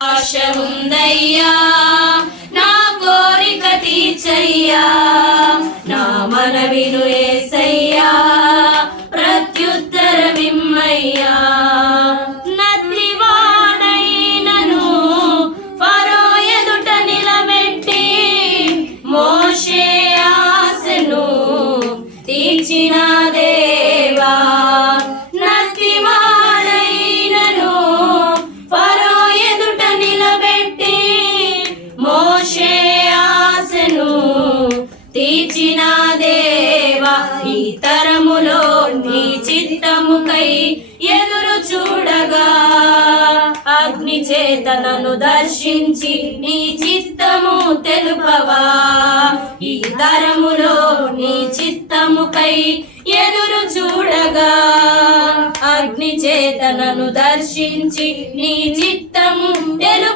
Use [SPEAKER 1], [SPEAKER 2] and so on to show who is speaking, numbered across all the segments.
[SPEAKER 1] ఆశ ఉందయ్యా నా కోరిక తీర్చయ్యా. తీర్చిన దేవా ఈ తరములో నీ చిత్తముకై ఎదురు చూడగా. అగ్ని చేతనను దర్శించి నీ చిత్తము తెలుపవా. ఈ తరములో నీ చిత్తముకై ఎదురు చూడగా. అగ్ని చేతనను దర్శించి నీ చిత్తము తెలుపు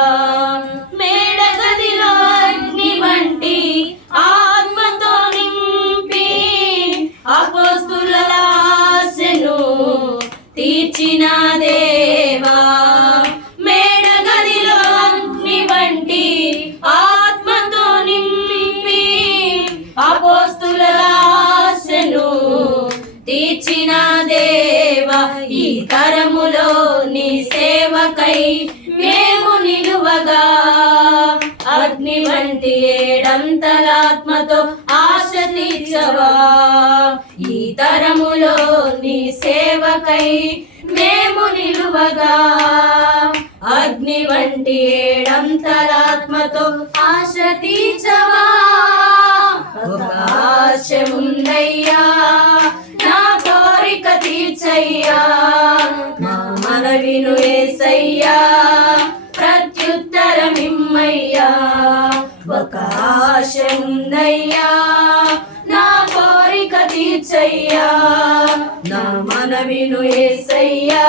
[SPEAKER 1] మేము నిలువగా అగ్ని వంటి ఏడంతలాత్మతో ఆశ తీర్చవా ఈ తరములో నీ సేవకై మేము నిలువగా అగ్ని వంటి ఏడంతలాత్మతో ఆశ తీర్చవా ఆశ ఉందయ్యా నా కోరిక తీర్చయ్యా. ఉందయ్యా ఒక ఆశ ఉందయ్యా నా కోరిక తీర్చయ్యా నా మనవిను ఏసయ్యా.